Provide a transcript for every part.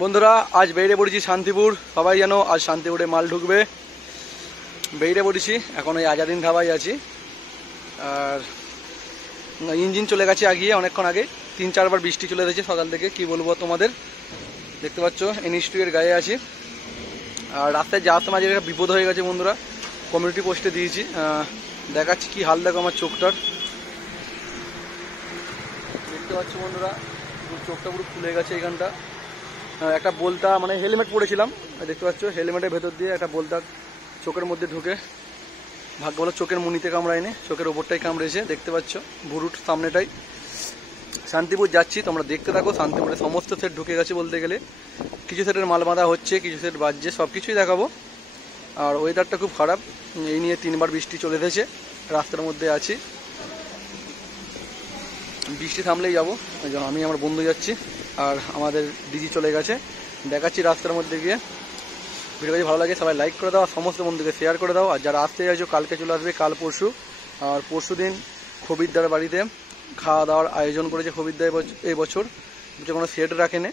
বন্ধুরা আজ বেরিয়ে পড়েছি শান্তিপুর। সবাই জানো আজ শান্তিপুরে মাল ঢুকবে। বেরিয়ে পড়েছি, এখন ওই আজাদিন ধাবায় আছি। আর ইঞ্জিন চলে গেছে আগিয়ে অনেকক্ষণ আগে, 3-4 বার বৃষ্টি চলে এসেছে সকাল থেকে। কি বলবো তোমাদের, দেখতে পাচ্ছ NH2 এর গায়ে আছি। আর রাস্তায় যাওয়ার সময় একটা বিপদ হয়ে গেছে বন্ধুরা, কমিউনিটি পোস্টে দিয়েছি, দেখাচ্ছি কি হাল। দেখো আমার চোখটার, দেখতে পাচ্ছ বন্ধুরা চোখটা পুরো ফুলে গেছে এখানটা। একটা বলতা মানে হেলমেট পরেছিলাম, দেখতে পাচ্ছ হেলমেটের ভেতর দিয়ে একটা বলতা চোখের মধ্যে ঢুকে, ভাগ্য ভালো চোখের মুনিতে কামড়ায়নি, চোখের ওপরটাই কামড়েছে। দেখতে পাচ্ছ ভুরুট সামনেটাই। শান্তিপুর যাচ্ছি, তোমরা দেখতে থাকো। শান্তিপুরে সমস্ত সেট ঢুকে গেছে বলতে গেলে, কিছু সেটের মাল বাঁধা হচ্ছে, কিছু সেট বাজছে, সব কিছুই দেখাবো। আর ওয়েদারটা খুব খারাপ, এই নিয়ে 3 বার বৃষ্টি চলে এসেছে। রাস্তার মধ্যে আছি, বৃষ্টি থামলেই যাবো। আমি আমার বন্ধু যাচ্ছি, আর আমাদের ডিজি চলে গেছে। দেখাচ্ছি রাস্তার মধ্যে গিয়ে। ভিডিও যদি ভালো লাগে সবাই লাইক করে দাও, আর সমস্ত বন্ধুকে শেয়ার করে দাও। আর যারা আসতে চাইছো কালকে চলে আসবে, কাল পরশু। আর পরশু দিন খবিরদার বাড়িতে খাওয়া দাওয়ার আয়োজন করেছে খবিরদার এই বছর, কোনো সেট রাখেনি।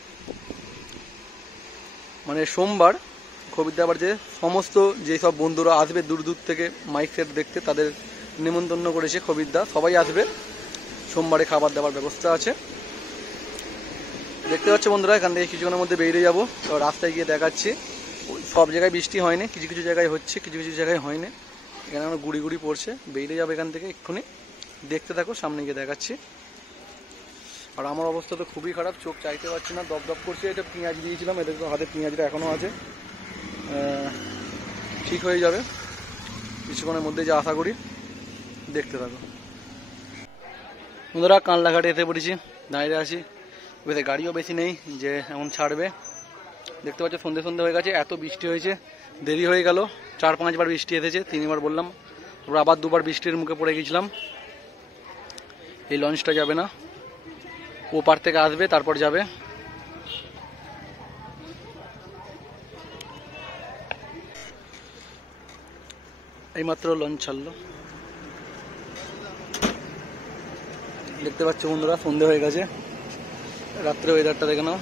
মানে সোমবার খবিরদার বাড়িতে সমস্ত যেসব বন্ধুরা আসবে দূর দূর থেকে মাইক সেট দেখতে, তাদের নিমন্ত্রণ করেছে খবিরদা। সবাই আসবে, সোমবারে খাবার দাবার ব্যবস্থা আছে। দেখতে পাচ্ছ বন্ধুরা, এখান থেকে কিছুক্ষণের মধ্যে বেরিয়ে যাবো। তো রাস্তায় গিয়ে দেখাচ্ছি। সব জায়গায় বৃষ্টি হয়নি, কিছু কিছু জায়গায় হচ্ছে, কিছু কিছু জায়গায় হয়নি। এখানে আমরা গুড়ি গুড়ি পড়ছে। বেরিয়ে যাবো এখান থেকে এক্ষুনি, দেখতে থাকো, সামনে গিয়ে দেখাচ্ছি। আর আমার অবস্থা তো খুবই খারাপ, চোখ চাইতে পারছি না, দপ দপ করছে। এটা পেঁয়াজ দিয়েছিলাম, এদের তো হাতে পেঁয়াজটা এখনও আছে, ঠিক হয়ে যাবে কিছুক্ষণের মধ্যে, যা আশা করি। দেখতে থাকো বন্ধুরা। কানলাঘাটে এসে পড়েছি, দাঁড়িয়ে আছি। বেশি গাড়িও বেশি নেই যে এমন ছাড়বে। দেখতে পাচ্ছ সন্ধে সন্ধে হয়ে গেছে, এত বৃষ্টি হয়েছে, দেরি হয়ে গেল। 4-5 বার বৃষ্টি এসেছে, 3 বার বললাম, তারপর আবার 2 বার বৃষ্টির মুখে পড়ে গেছিলাম। এই লঞ্চটা যাবে না, ও পার থেকে আসবে তারপর যাবে। এইমাত্র লঞ্চ ছাড়লো। দেখতে পাচ্ছ বন্ধুরা সন্ধে হয়ে গেছে, রাত্রে ওয়েদারটা দেখে নাও।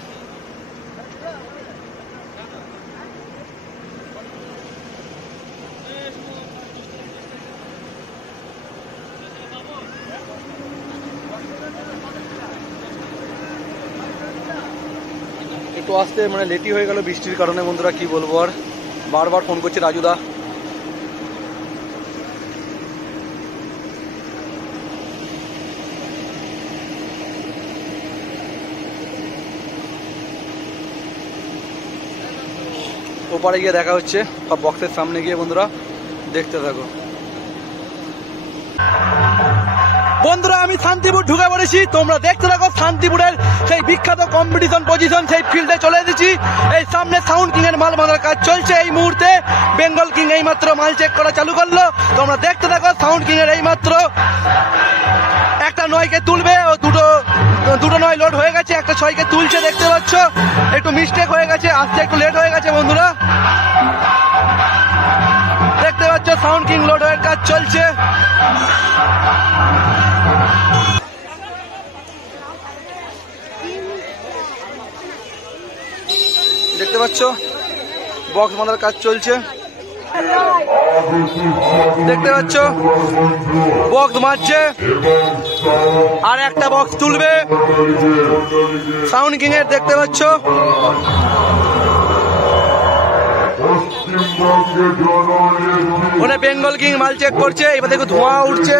একটু আসতে মানে লেটই হয়ে গেল বৃষ্টির কারণে বন্ধুরা, কি বলবো আর। বারবার ফোন করছে রাজুদা। ওপারে গিয়ে দেখা হচ্ছে, সব বক্সের সামনে গিয়ে বন্ধুরা দেখতে থাকো। বন্ধুরা আমি শান্তিপুর ঢুকে পড়েছি, তোমরা দেখতে থাকো। শান্তিপুরের সেই বিখ্যাত কম্পিটিশন পজিশন, সেই ফিল্ডে চলে এসেছি। এই সামনে সাউন্ড কিং এর মাল বাঁধার কাজ চলছে এই মুহূর্তে। বেঙ্গল কিং এইমাত্র মাল চেক করা চালু করলো, তোমরা দেখতে থাকো। সাউন্ড কিং এর এইমাত্র একটা 9কে তুলবে, ও দুটো 9 লোড হয়ে গেছে, একটা 6কে তুলছে। দেখতে পাচ্ছ একটু মিস্টেক হয়ে গেছে, আসতে একটু লেট হয়ে গেছে বন্ধুরা। দেখতে পাচ্ছ সাউন্ড কিং লোড হয়ে কাজ চলছে। দেখতে পাচ্ছ বক্স বাঁধার কাজ চলছে। দেখতে পাচ্ছ বক্স মারছে, আর একটা বক্স তুলবে সাউন্ড কিং এর। দেখতে পাচ্ছ ওখানে বেঙ্গল কিং মাল চেক করছে, এবার দেখো ধোঁয়া উঠছে।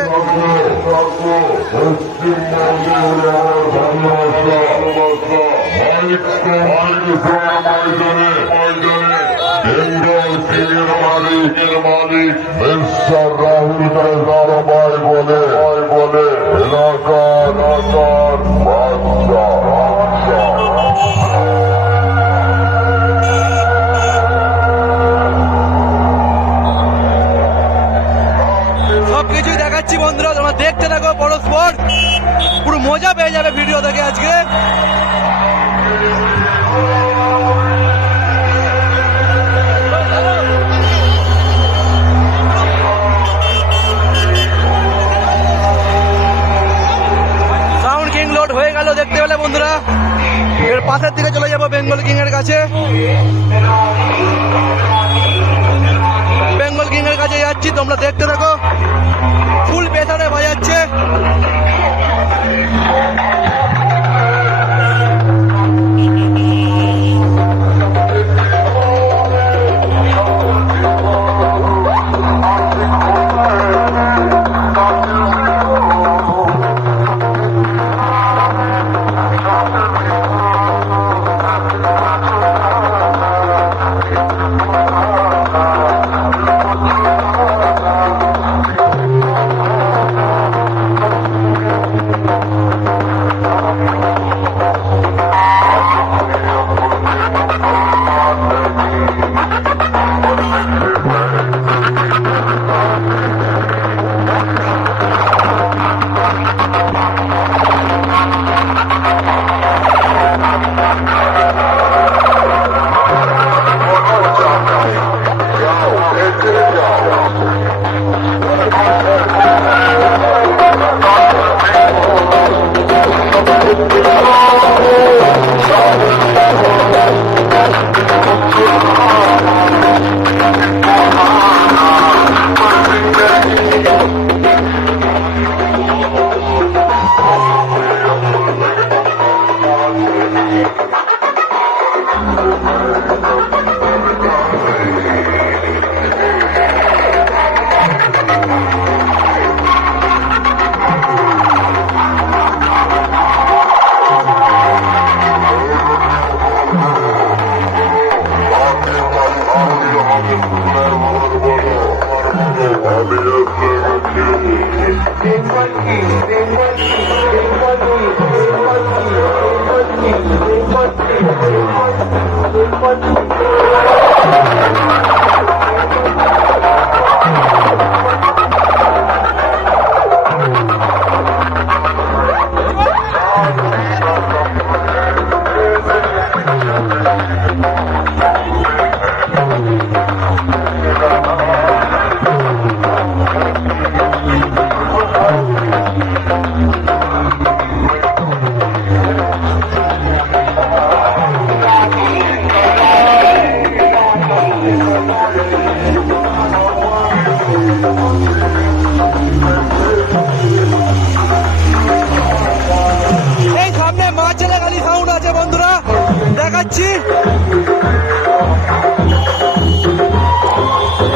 রাহুল দারাবাই বলে এলাকার সবকিছুই দেখাচ্ছি বন্ধুরা, তোমরা দেখতে থাকো পরস্পর, পুরো মজা পেয়ে যাবে ভিডিও দেখে আজকে। এর পাশের দিকে চলে যাবো বেঙ্গল কিং এর কাছে। বেঙ্গল কিং এর কাছে যাচ্ছি, তোমরা দেখতে থাকো। ফুল প্রেসারে বাজাচ্ছে।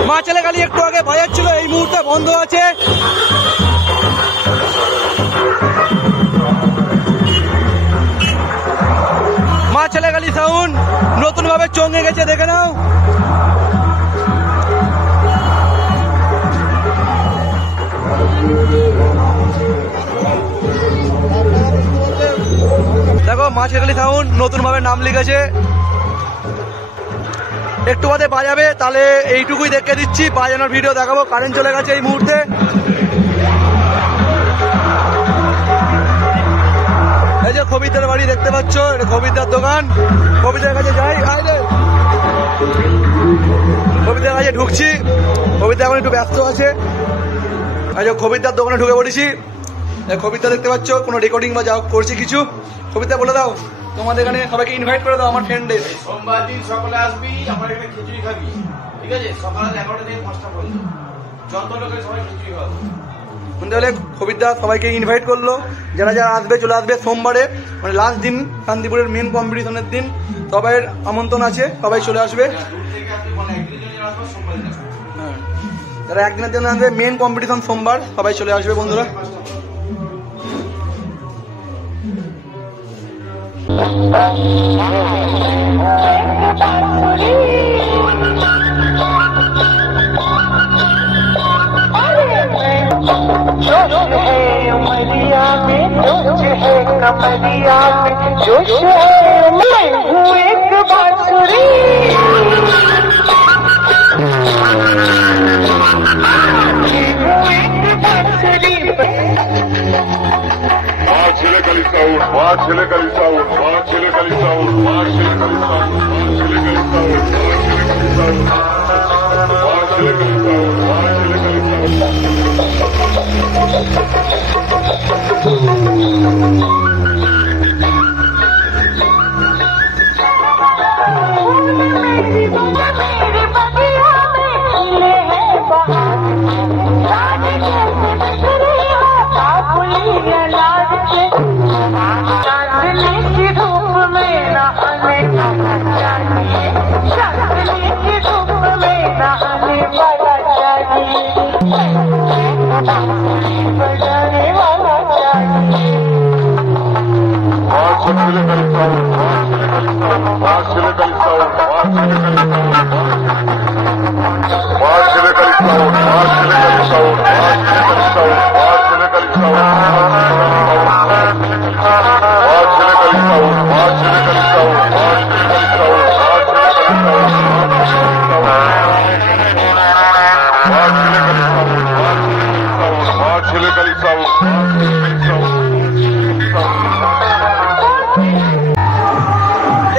মা ছেলে গালি একটু আগে বাজাচ্ছিল, এই মুহূর্তে বন্ধ আছে। মা ছেলে গালি সাউন্ড নতুন ভাবে চঙ্গে গেছে, দেখে নাও। দেখো মা ছেলে গালি সাউন্ড নতুন ভাবে নাম লিখেছে। একটু বাদে বাজাবে, তাহলে এইটুকুই দেখে দিচ্ছি, বাজানোর ভিডিও দেখাবো। কারেন্ট চলে গেছে এই মুহূর্তে। এই যে খবিরদার বাড়ি দেখতে পাচ্ছ, এটা খবিরদার দোকান। খবিরদার কাছে যাই, খবিরদার কাছে ঢুকছি। খবিরদার এখন একটু ব্যস্ত আছে। এই যে খবিরদার দোকানে ঢুকে পড়েছি। খবিরদার দেখতে পাচ্ছ, কোনো রেকর্ডিং বা যা করছি কিছু। খবিরদার বলে দাও, তোমাদের এখানে সবাইকে ইনভাইট করে দাও আমার ফ্রেন্ডদের। সোমবার দিন সকালে আসবি, আমার এখানে খিচুড়ি খাবি, ঠিক আছে? সকালে 11টা থেকে 5টা পর্যন্ত যত লোকের সবাই খিচুড়ি খাবো। শুনতে হলে খবিরদার সবাইকে ইনভাইট করলো, যারা যারা আসবে চলে আসবে সোমবারে, মানে লাস্ট দিন শান্তিপুরের মেন কম্পিটিশনের দিন। সবাই আমন্ত্রণ আছে, সবাই চলে আসবে। হ্যাঁ, যারা একদিনের জন্য আসবে, মেন কম্পিটিশন সোমবার, সবাই চলে আসবে বন্ধুরা। उमरिया में जोश है, कमरिया में जोश है, मैं हूँ एक बांसुरी। माँ ছেলে কালী সাউন্ড, माँ ছেলে কালী সাউন্ড, माँ ছেলে কালী সাউন্ড, माँ ছেলে কালী সাউন্ড, माँ ছেলে কালী সাউন্ড, माँ ছেলে কালী সাউন্ড, माँ ছেলে কালী সাউন্ড।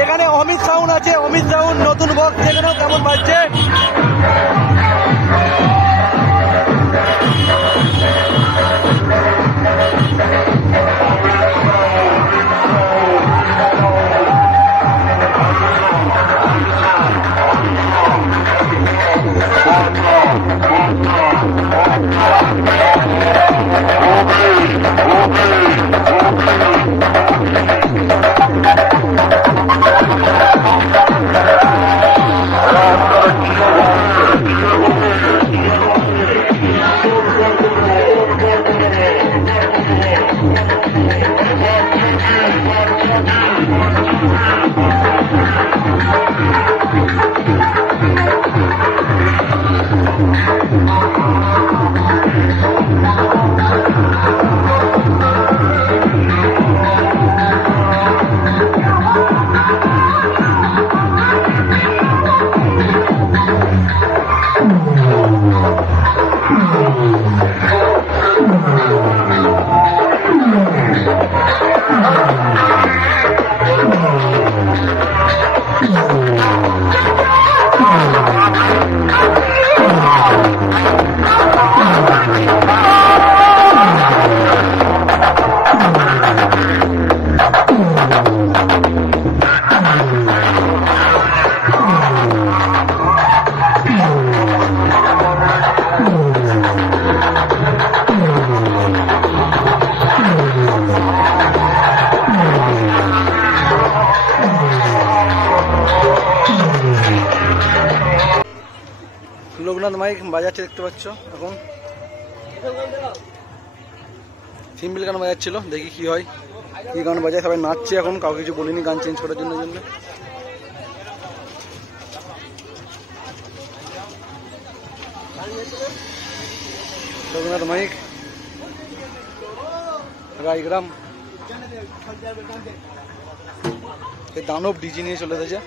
এখানে অমিত সাউন্ড আছে, অমিত সাউন্ড নতুন বক্স, যেখানেও কেমন বাজছে। লোকনাথ মাইক বাজাচ্ছে, দেখতে পাচ্ছ। এখন সিম্পল গান বাজাচ্ছিল, দেখি কি হয়, কি গান বাজায়। সবাই নাচছে এখন, কাউকে কিছু বলিনি গান চেঞ্জ করার জন্য। লোকনাথ মাইক রায়গ্রাম দানব ডিজি নিয়ে চলে এসেছে।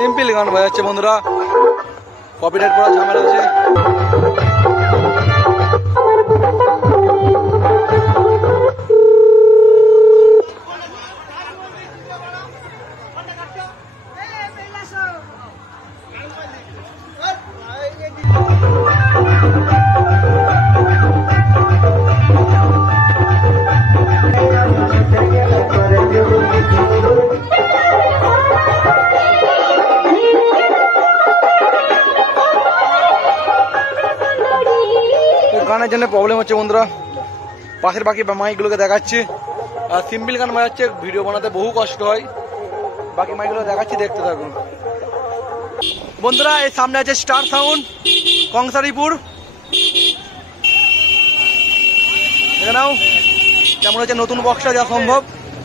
সিম্পল গান বাজাচ্ছে বন্ধুরা, কপিরাইট করা ঝামেলা আছে। গানের জন্য প্রবলেম হচ্ছে বন্ধুরা, পাশের বাকি মাইকগুলোকে দেখাচ্ছি। আর সিম্পল গান বাজাচ্ছে, ভিডিও বানাতে বহু কষ্ট হয়। বাকি মাইকগুলো দেখাচ্ছি, দেখতে থাকুন বন্ধুরা। এই সামনে আছে স্টার সাউন্ড কংসারিপুর, দেখে নাও কেমন হচ্ছে নতুন বক্সটা, যা সম্ভব।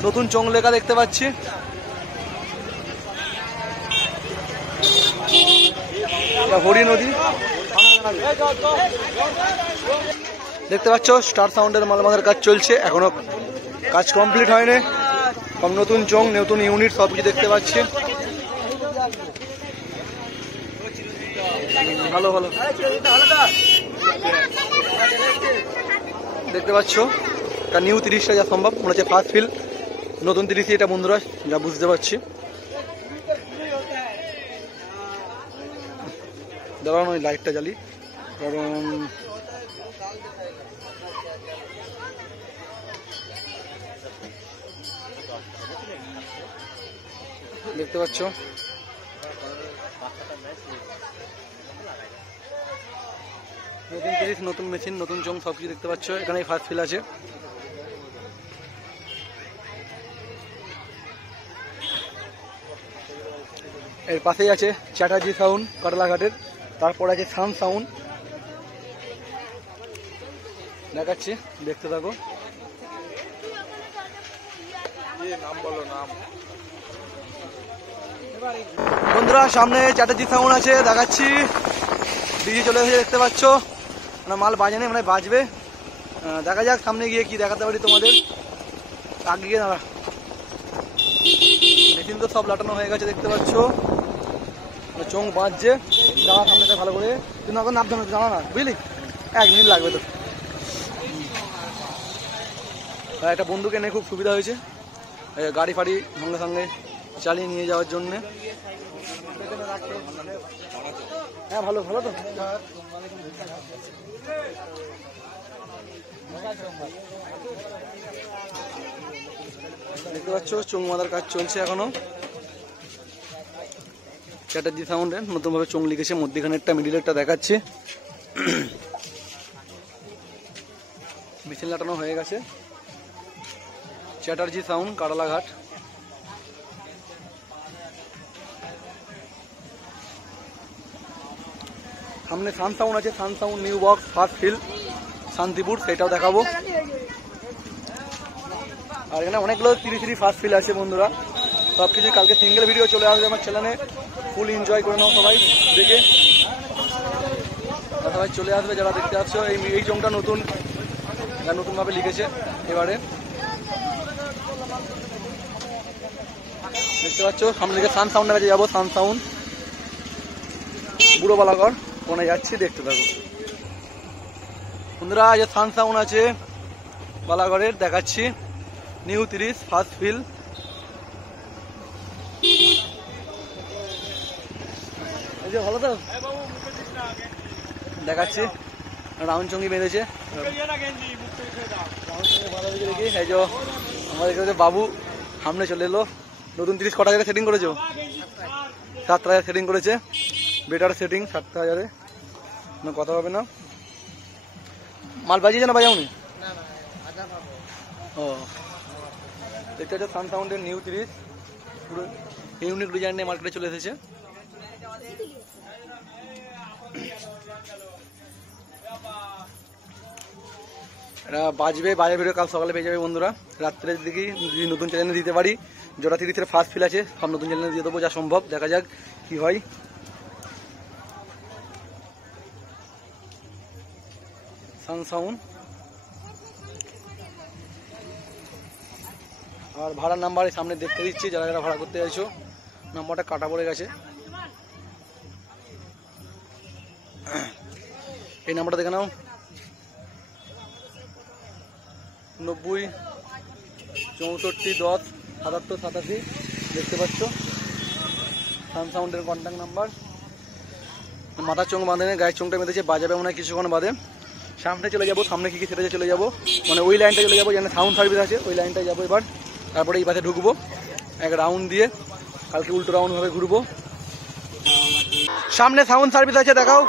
নতুন চোং লেখা দেখতে পাচ্ছি। হরি নদী দেখতে পাচ্ছ, স্টার সাউন্ডের মালমাদের কাজ চলছে, এখনো কাজ কমপ্লিট হয়নি। সব নতুন চোং, নতুন ইউনিট সব কিছু দেখতে পাচ্ছি। ভালো ভালো দেখতে পাচ্ছ, নিউ 30টা যা সম্ভব মনে হচ্ছে ফার্স্ট ফিল, নতুন 30 এটা বন্ধুরা, যা বুঝতে পারছি। দাঁড়ানো ওই লাইটটা জ্বালি, কারণ দেখতে পাচ্ছ নতুন 30, নতুন মেশিন, নতুন চোং সবকিছু দেখতে পাচ্ছ। এখানে ফার্স্ট ফিল আছে। এর পাশেই আছে চ্যাটার্জি সাউন্ড কাটলাঘাটের, তারপর আছে সান সাউন্ড, দেখাচ্ছি দেখতে থাকো। বন্ধুরা সামনে চ্যাটার্জি সাউন্ড আছে, দেখাচ্ছি ডিজি চলে এসেছে দেখতে পাচ্ছ, মানে মাল বাজেনি, মানে বাজবে, দেখা যাক সামনে গিয়ে কি দেখাতে পারি তোমাদের। আগে গিয়ে দাঁড়া, মেশিন তো সব লাটানো হয়ে গেছে দেখতে পাচ্ছ, চোখ বাজছে, যাওয়ার সামনেটা ভালো করে, কিন্তু এখন নামতে হবে জানা না, বুঝলি, 1 মিনিট লাগবে তো। একটা বন্ধুকে এনে খুব সুবিধা হয়েছে, গাড়ি ফাড়ি সঙ্গে সঙ্গে চালিয়ে নিয়ে যাওয়ার জন্যে। হ্যাঁ ভালো ভালো তো, দেখতে পাচ্ছ চোখ মাদার কাজ চলছে এখনো। চ্যাটার্জি সাউন্ডে নতুনভাবে চোখ লিখেছে, মধ্যখানেরটা মিডিলেরটা দেখাচ্ছে। মিছিল লাটানো হয়ে গেছে, চ্যাটার্জি সাউন্ড কাটলাঘাট। সামনে সান সাউন্ড আছে, Sun Sound new box first ফিল শান্তিপুর, সেটাও দেখাবো। আর এখানে অনেকগুলো 3 ফার্স্ট ফিল আছে বন্ধুরা, সব কিছু কালকে সিঙ্গেল ভিডিও চলে আসবে আমার চ্যানেলে, ফুল এনজয় করে নাও সবাই দেখে, সবাই চলে আসবে যারা দেখতে আসছো। এই জংটা নতুনভাবে লিখেছে এবারে, দেখতে পাচ্ছ। সামনে দিকে সান সাউন্ডের কাছে যাবো, সান সাউন্ড বুড়ো বালাঘর কোনে যাচ্ছি, দেখতে থাকো বন্ধুরা। যে সান সাউন্ড আছে বালাঘরের, দেখাচ্ছি নিউ 30 ফার্স্ট ফিল। ভালো তো দেখাচ্ছি, রাউন্ড চঙ্গি বেঁধেছে, দেখি এই যে আমাদের বাবু সামনে চলে এলো। নতুন 30 কটা জায়গায় সেটিং করেছো? 7,000 সেটিং করেছে, বেটার সেটিং 7,000, কথা হবে না। মাল বাজিয়েছে না বাজাওনি? ও দেখতে হচ্ছে সান সাউন্ডের নিউ 30 পুরো ইউনিক ডিজাইন নিয়ে মার্কেটে চলে এসেছে। এটা বাজবে, বাজার ভিডিও কাল সকালে পেয়ে যাবে বন্ধুরা। রাত্রের দিকে যদি নতুন চ্যানেলে দিতে পারি, যেটা 30 ফার্স্ট ফিল আছে সব নতুন চ্যানেলে দিয়ে দেবো যা সম্ভব, দেখা যাক কি হয়। সান সাউন্ড আর ভাড়ার নাম্বার সামনে দেখতে দিচ্ছি, যারা যারা ভাড়া করতে চাইছো নাম্বারটা কাটা পড়ে গেছে, এই নাম্বারটা দেখে নাও, 90 64 10 77 87, দেখতে পাচ্ছ সান সাউন্ডের কন্ট্যাক্ট নাম্বার। মাথার চোখ বাঁধে, গায়ের চোখটা বেঁধেছে, বাজাবে মনে হয় কিছুক্ষণ বাদে। সামনে চলে যাবো, সামনে কি সেটাতে চলে যাবো, মানে ওই লাইনটা চলে যাবো যেখানে সাউন্ড সার্ভিস আছে, ওই লাইনটায় যাবো এবার। তারপরে এই পাশে ঢুকবো, এক রাউন্ড দিয়ে, কালকে উল্টো রাউন্ড ভাবে ঘুরবো। সামনে সাউন্ড সার্ভিস আছে, দেখাও।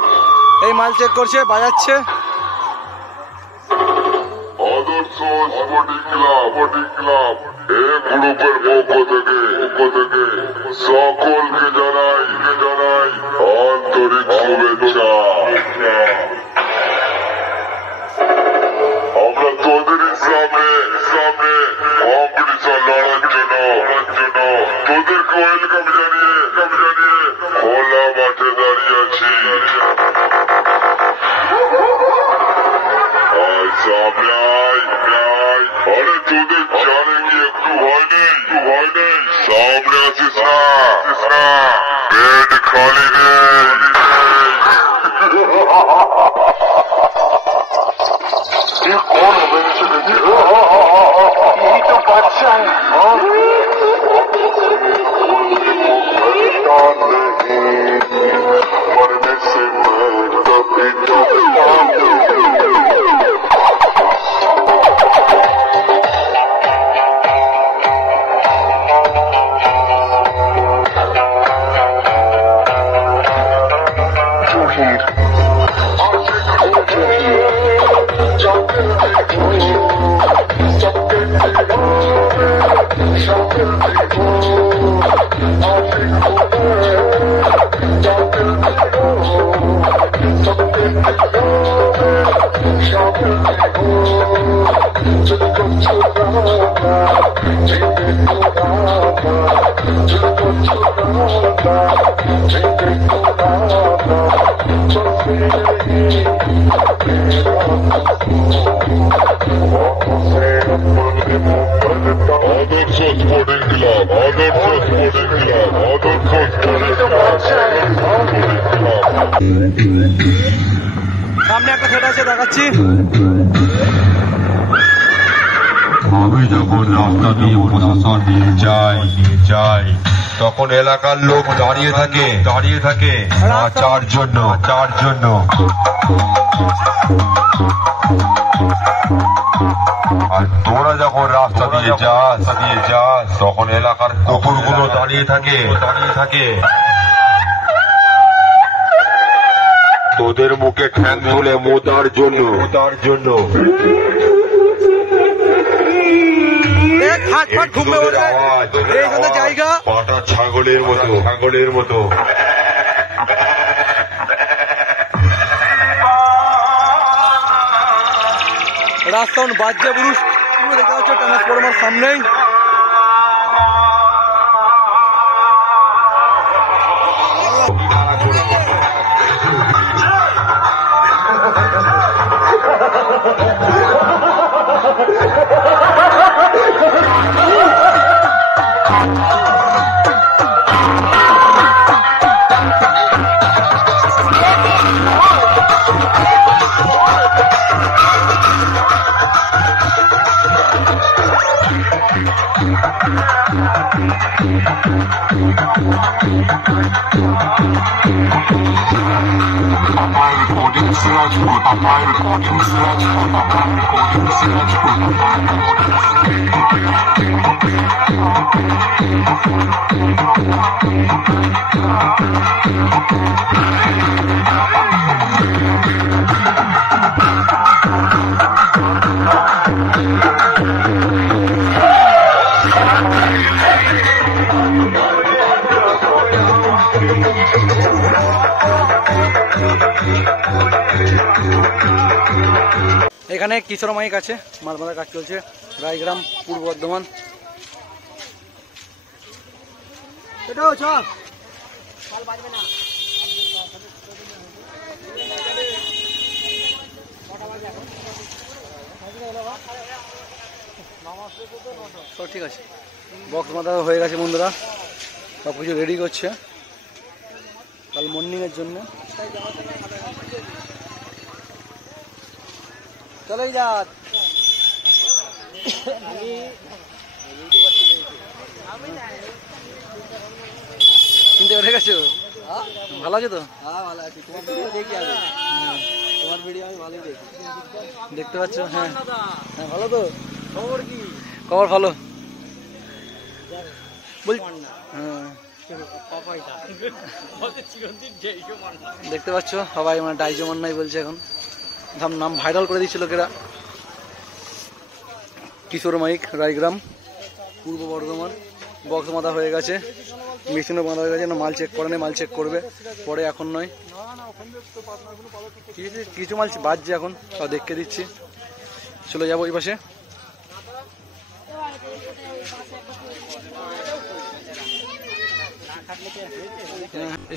এই মাল চেক করছে, বাজাচ্ছে। আদর্শ স্পোর্টিং ক্লাব এই গ্রুপের পক্ষ থেকে সকলকে জানাই আন্তরিক শুভেচ্ছা। আমরা তোদের সামনে কম্পিটিশন লড়ার জন্য তোদেরকে ওয়েলকাম জানিয়ে খোলা মাঠে দাঁড়িয়ে আছি। সামনে আরে তোদের জানে কি একটু ভয় নেই, সামনে আসিস না, বেড খালি নেই। कौन है यही तो बादशाह है। मरने से मैं कभी आदर्श स्पोर्टिंग क्लब সামনে একটা সেট আছে দেখাচ্ছি। আমি যখন রাস্তা দিয়ে প্রশাসন নিয়ে যায় তখন এলাকার লোক দাঁড়িয়ে থাকে নাচার জন্য আর তোরা যখন রাস্তা দিয়ে যাস তখন এলাকার কুকুরগুলো দাঁড়িয়ে থাকে তোদের মুখে ঠ্যাং তুলে মোতার জন্য হাত ফাট ঘুমে ওঠে এইখানে জায়গা পাটা ছাগলের মতো রাস্তা বাজ্যা পুরুষ পুরো দেখা যাচ্ছে ট্রান্সফরমার সামনেই। এখানে কিশোর মাইক আছে, মাল বাঁধার কাজ চলছে, রায়গ্রাম, পূর্ব বর্ধমান। এটাও চল সব ঠিক আছে। বক্স বাঁধা হয়ে গেছে বন্ধুরা, সব কিছু রেডি করছে কাল মর্নিং এর জন্য। চলে যা চিনতে পেরে গেছো? ভালো আছে তো? ভালো আছি। তোমার ভিডিও দেখি আগে, তোমার ভিডিও আমি ভালোই দেখি, দেখতে পাচ্ছ? হ্যাঁ হ্যাঁ, ভালো তো? খবর কি? খবর ভালো বল। হ্যাঁ দেখতে পাচ্ছ সবাই, মানে ডাইজো মান্নাই বলছে এখন, নাম ভাইরাল করে দিচ্ছে লোকেরা। কিশোর মাইক, রায়গ্রাম, পূর্ব বর্ধমান। বক্স বাঁধা হয়ে গেছে, মেশিনও বাঁধা হয়ে গেছে, না মাল চেক করে নেই, মাল চেক করবে পরে, এখন নয়। কিছু মাল বাজছে এখন, সব দেখে দিচ্ছি। চলে যাবো ওই পাশে।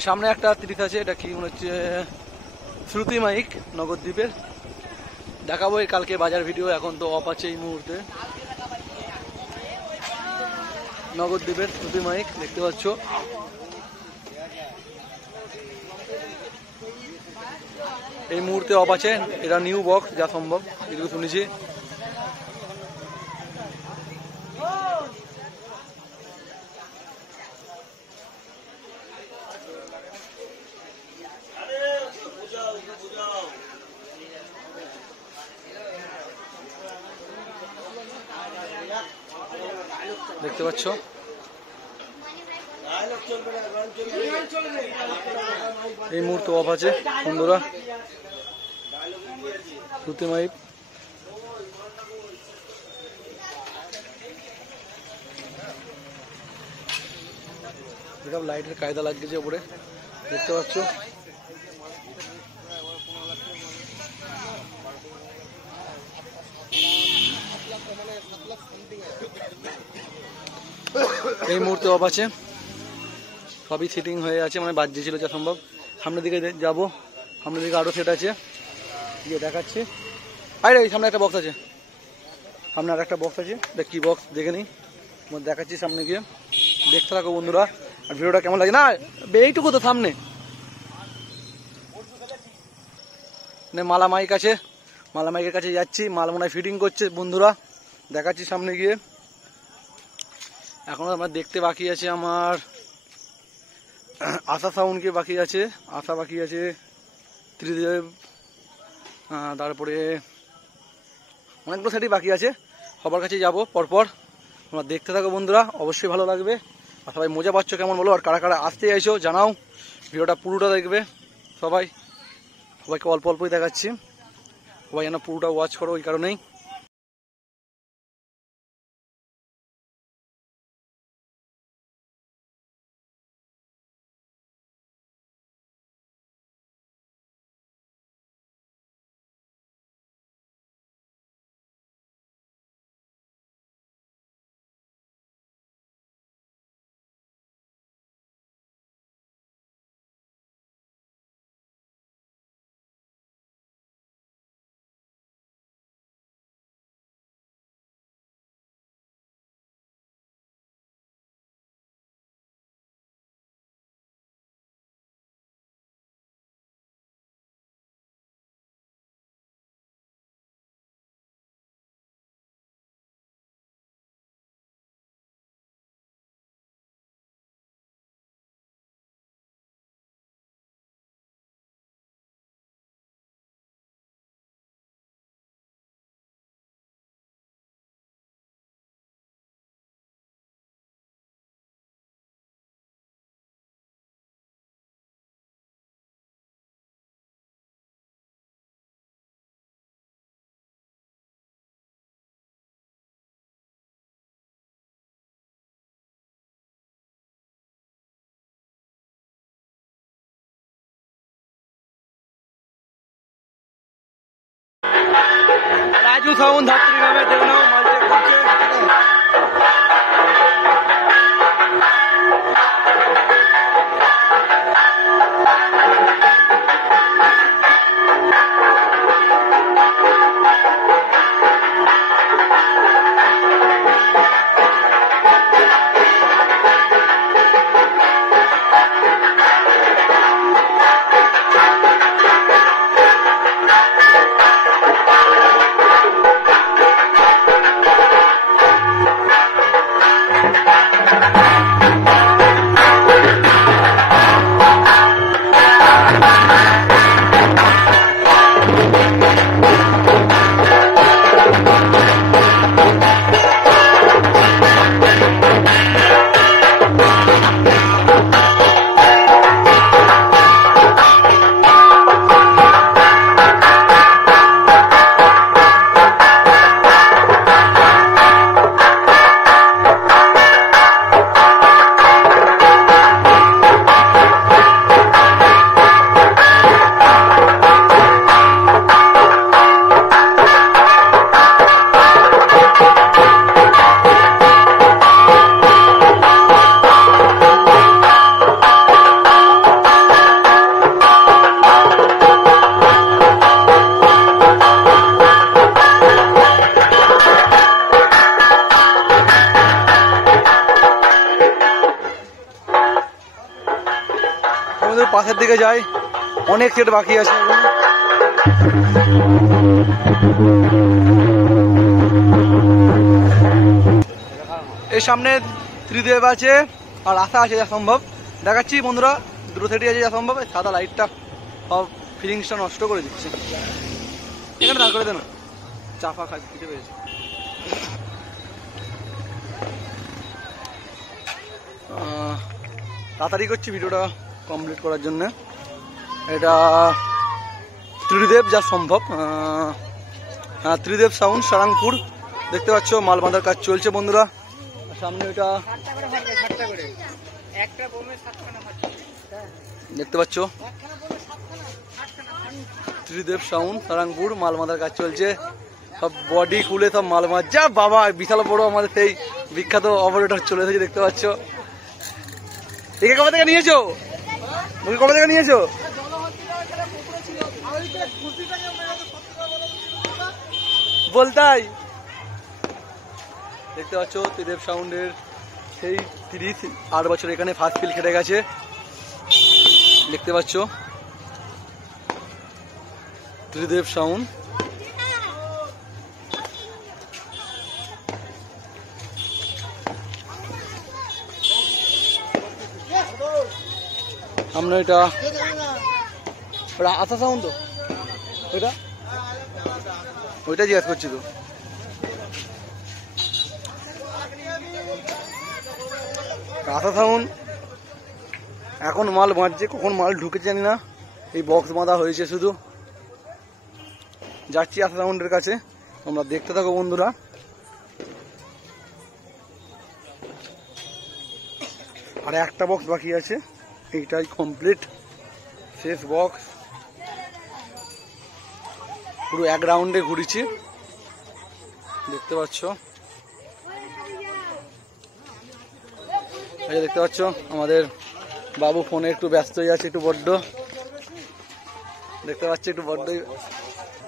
সামনে একটা 30 আছে, এটা কি মনে হচ্ছে শ্রুতি মাইক, নগরদ্বীপের। দেখাবো কালকে বাজার ভিডিও, এখন তো অফ আছে এই মুহূর্তে। নগরদ্বীপের শ্রুতি মাইক দেখতে পাচ্ছ। এই মুহূর্তে অফ আছে, এটা নিউ বক্স যা সম্ভব, এটুকু শুনেছি। দেখতে পাচ্ছ এই মুহূর্তে অফ আছে বন্ধুরা, শ্রুতি মাইক। লাইটের কায়দা লাগছে উপরে, দেখতে পাচ্ছ। এই মুহূর্তে অফ আছে, সবই সিটিং হয়ে আছে, মানে বাজছে ছিল যা সম্ভব। সামনের দিকে যাব, সামনের দিকে আরও সেট আছে, গিয়ে দেখাচ্ছি। আরে এই সামনে একটা বক্স আছে, সামনে আর একটা বক্স আছে, দেখ কি বক্স দেখে নিই, দেখাচ্ছি সামনে গিয়ে। দেখতে থাকো বন্ধুরা, আর ভিডিওটা কেমন লাগে না এইটুকু তো সামনে মালা মাইক আছে, মালা মাইকের কাছে যাচ্ছি, মাল মনে হয় ফিটিং করছে বন্ধুরা, দেখাচ্ছি সামনে গিয়ে। এখনো আমার দেখতে বাকি আছে, আমার আশা সাউন্ডকে বাকি আছে, আশা বাকি আছে, ত্রিদেব, তারপরে অনেকগুলো সেটই বাকি আছে, সবার কাছে যাব পরপর। তোমরা দেখতে থাকো বন্ধুরা, অবশ্যই ভালো লাগবে। আর সবাই মজা পাচ্ছ কেমন বলো, আর কারা কারা আসতে চাইছো জানাও, ভিডিওটা পুরোটা দেখবে সবাইকে অল্প অল্পই দেখাচ্ছি, সবাই যেন পুরোটা ওয়াচ করো, ওই কারণেই। রাজু সাউন্ড ধাত্রী নামে দেখে নাও, মাল চেক করছে। পাশের দিকে যাই, অনেক সেট বাকি আছে। এই সামনে ত্রিদেব আছে আর আশা আছে যা সম্ভব, দেখাচ্ছি বন্ধুরা, দুটো সেটই আছে যা সম্ভব। সাদা লাইটটা সব ফিলিংসটা নষ্ট করে দিচ্ছে, এখানে দাঁড় করে দেন, চাপা খাই কিছু পেয়েছে। তাড়াতাড়ি করছি ভিডিওটা কমপ্লিট করার জন্য। এটা ত্রিদেব যা সম্ভব, ত্রিদেব সাউন্ড সারাংপুর, দেখতে পাচ্ছ মাল বাঁধার কাজ চলছে বন্ধুরা। সামনে এটা দেখতে পাচ্ছ ত্রিদেব সাউন্ড সারাংপুর, মাল বাঁধার কাজ চলছে। সব বডি খুলে সব মাল মাছ, যা বাবা বিশাল বড় আমাদের সেই বিখ্যাত অপারেটর চলে এসেছে দেখতে পাচ্ছ। একে কবে থেকে নিয়েছো? মুখে কবে থেকে নিয়েছো? বলতাই দেখতে পাচ্ছ ত্রিদেব সাউন্ডের সেই 38 বছর এখানে ফার্স্ট ফিল খেটে গেছে দেখতে পাচ্ছ ত্রিদেব সাউন্ড। আমরা এটা আশা সাউন্ড তো ওইটা ওইটা জিজ্ঞাসা করছি তো। আশা সাউন্ড এখন মাল বাঁধছে, কখন মাল ঢুকেছে জানি না। এই বক্স বাঁধা হয়েছে শুধু। যাচ্ছি আশা সাউন্ডের কাছে, তোমরা দেখতে থাকো বন্ধুরা। আর একটা বক্স বাকি আছে, এইটাই কমপ্লিট শেষ বক্স। পুরো এক রাউন্ডে ঘুরেছি দেখতে পাচ্ছ। এই যে দেখতে পাচ্ছ আমাদের বাবু ফোনে একটু ব্যস্ত হয়ে আছে, একটু বড্ড দেখতে পাচ্ছি, একটু বড্ড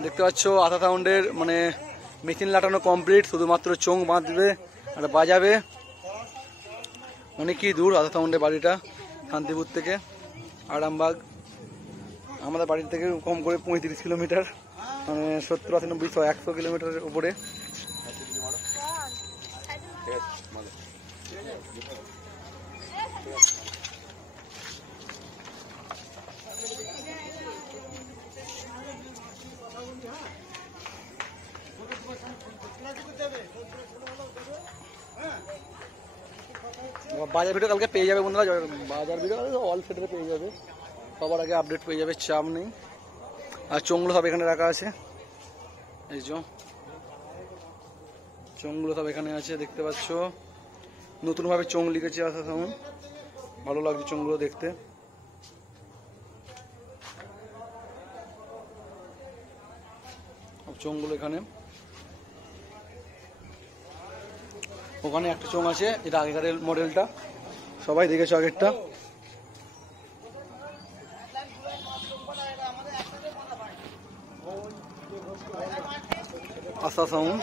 দেখতে পাচ্ছ। আশা সাউন্ডের মানে মেশিন লাটানো কমপ্লিট, শুধুমাত্র চোং বাঁধবে আর বাজাবে। অনেকই দূর আশা সাউন্ডের বাড়িটা, শান্তিপুর থেকে আরামবাগ আমাদের বাড়ির থেকে কম করে 35 কিলোমিটার, মানে 70, 80, 90, 100 কিলোমিটারের উপরে। বাজার ভিডিও কালকে পেয়ে যাবে বন্ধুরা, বাজার ভিডিও অল সেটে পেয়ে যাবে, সবার আগে আপডেট পেয়ে যাবে, চাপ নেই। আর চোঙগুলো সব এখানে রাখা আছে, এই যে চোঙগুলো সব এখানে আছে দেখতে পাচ্ছ। নতুনভাবে চোঙ লিখেছে আশা সাউন্ড, ভালো লাগছে চোঙগুলো দেখতে। চোঙগুলো এখানে, ওখানে একটা চোঙ আছে, এটা আগেকারের মডেলটা, সবাই দেখেছো আগেরটা। আশা সাউন্ড